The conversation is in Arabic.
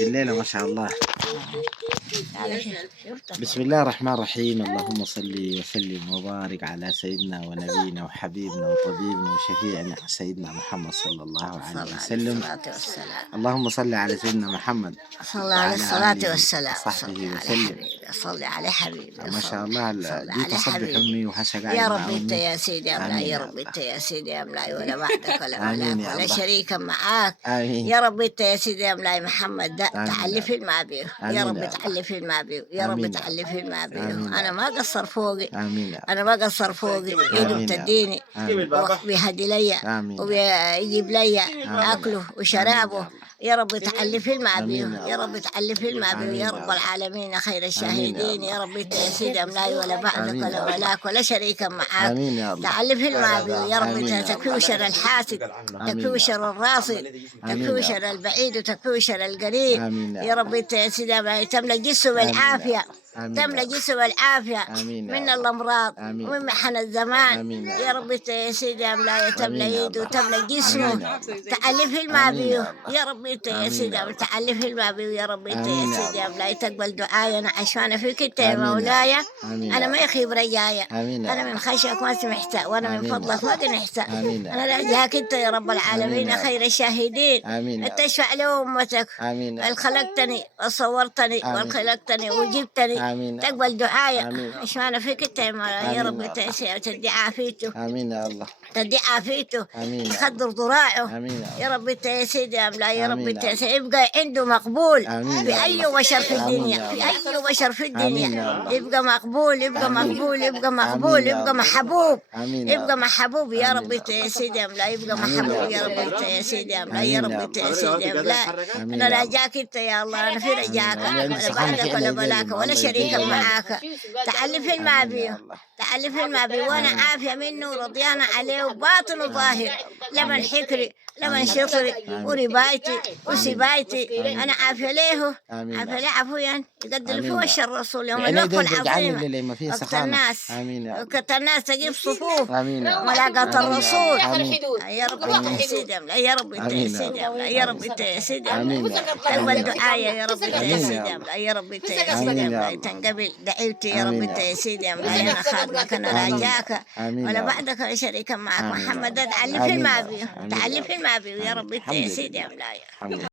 الليلة ما شاء الله. شُفت بسم الله الرحمن الرحيم، اللهم صل وسلم وبارك على سيدنا ونبينا وحبيبنا وطبيبنا وشفيعنا سيدنا محمد صلى الله صلى عليه عليه وسلم. الصلاة والسلام. اللهم صل على سيدنا محمد صلى عليه وعلى الصلاة آله والسلام. وصحبه صلي على وسلم. حبيبي، صلي على حبيبي، ما شاء الله صلي جيت على أصبح حبيبي. أمي وهسه يا قاعد مع رب أنت أمي. يا سيدي أملاء، آمين يا يا رب الله. أنت يا سيدي أملاء، ولا بعدك ولا آمين ولاك يا ولا الله. شريك معاك. آمين. يا رب أنت يا سيدي أملاء محمد ده آمين يا تعلف الله. المعبيه، يا آمين رب يا الله. تعلف المعبيه، يا رب آمين يا تعلف الله. المعبيه. آمين يا أنا الله. ما قصر فوقي، آمين يا أنا الله. ما قصر فوقي، إيده آمين يا الله. بتديني آمين. وبيهدي لي آمين يا الله. وبيجيب لي آمين. أكله آمين وشرابه. يا الله. يا رب تعلف المعبيه، آمين يا يا الله. رب تعلف المعبيه، آمين يا يا رب الله. العالمين خير آمين يا الشاهدين. يا الله. رب أنت يا سيدي أملاي، ولا بعدك آمين ولا يا الله. ولاك ولا شريك معاك. آمين يا الله. تعلف المعبيه، يا رب آمين يا تكفيه الله. شر الحاسد، آمين تكفيه يا شر الله. الراصد، آمين تكفيه يا شر الله. البعيد وتكفيه شر القريب. آمين يا يا الله. رب أنت يا سيدي أملاي تملأ جسمه آمين يا بالعافية، الله. آمين تملأ يا الله. جسمه بالعافية آمين يا من الله. الأمراض آمين. ومن محن الزمان. آمين يا يا الله. رب أنت يا سيدي أملاي تملأ آمين يا يده الله. وتملأ آمين جسمه. يا الله. تعلف آمين المعبيه، يا الله. يا رب أنت يا آمين سيدي يا أملاي الله. تعلف المعبيه. يا رب أنت يا آمين يا سيدي الله. أملاي تقبل دعايا عشان فيك أنت يا آمين يا مولاي. الله. آمين أنا يا ما الله. يخيب رجايا، آمين يا أنا الله. من خشيك ما سمحت، وأنا من آمين يا فضلك ما الله. قنحت. آمين يا أنا الله. راجاك أنت يا رب آمين العالمين يا خير الله. الشاهدين. آمين يا أنت الله. اشفع لأمتك، آمين يا الله. خلقتني وصورتني آمين. وخلقتني وجبتني. آمين يا الله. تقبل دعايا آمين. عشان فيك أنت يا مولاي. يا آمين رب يا الله. تدي عافيته، آمين يا الله. تدي عافيته، آمين يا تخدر الله. ذراعه. آمين يا الله. يا رب أنت يا سيدي أملاء، يا رب آمين أنت يا يا الله. سيدي يبقى عنده مقبول آمين في يا أي الله. بشر في آمين الدنيا، يا في الله. أي بشر في آمين الدنيا. يا الله. يبقى مقبول، يبقى آمين. مقبول، يبقى آمين مقبول، يا يبقى الله. محبوب، آمين يا يبقى الله. محبوب. يا آمين رب يا أنت يا الله. سيدي أملاء يبقى آمين يا محبوب. يا الله. رب أنت يا سيدي أملاء، يا آمين رب يا أنت الله. يا سيدي أملاء. آمين أنا يا الله. راجاك أنت يا الله، أنا في آمين. رجاك، اللي عندي ولا سخانة بعدك كده ولا يديني بلاك ما ولا الله شريك يديني ما الله. معاك. تعلف آمين يا المعبيه، الله. تعلف المعبيه، وأنا آمين. عافية منه ورضيانة عليه باطن وظاهر. لمن حكري، لمن آمين. شطري آمين. وربايتي وسبايتي، آمين. أنا عافية له، آمين عافية يا له عفويا يقدر آمين في يا وش الله. الرسول يوم عيني الوقفة دي اجعلني العظيمة. اللي ما فيه وقت سخانة. الناس، آمين يا الله. وقت الناس تجيب صفوف آمين يا الله. ملاقاة آمين يا الرسول. الله. آمين. يا رب أنت يا سيدي أملاء، يا رب أنت يا آمين يا سيدي الله. أملاء، يا رب أنت يا سيدي أملاء. آمين يا الله. تقبل دعايا يا رب أنت يا آمين يا سيدي الله. أملاء، يا رب أنت يا آمين سيدي يا أملاء. الله. تنقبل دعيتي يا رب آمين أنت يا يا الله. سيدي أملاء. أنا خادمك، أنا آمين. راجاك، آمين ولا يا الله. بعدك ولا شريك معك. آمين يا محمد الله. تعلف آمين يا المعبيه، الله. آمين يا تعلف الله. المعبيه. يا رب أنت الحمد يا سيدي لله. أملاء. الحمد لله.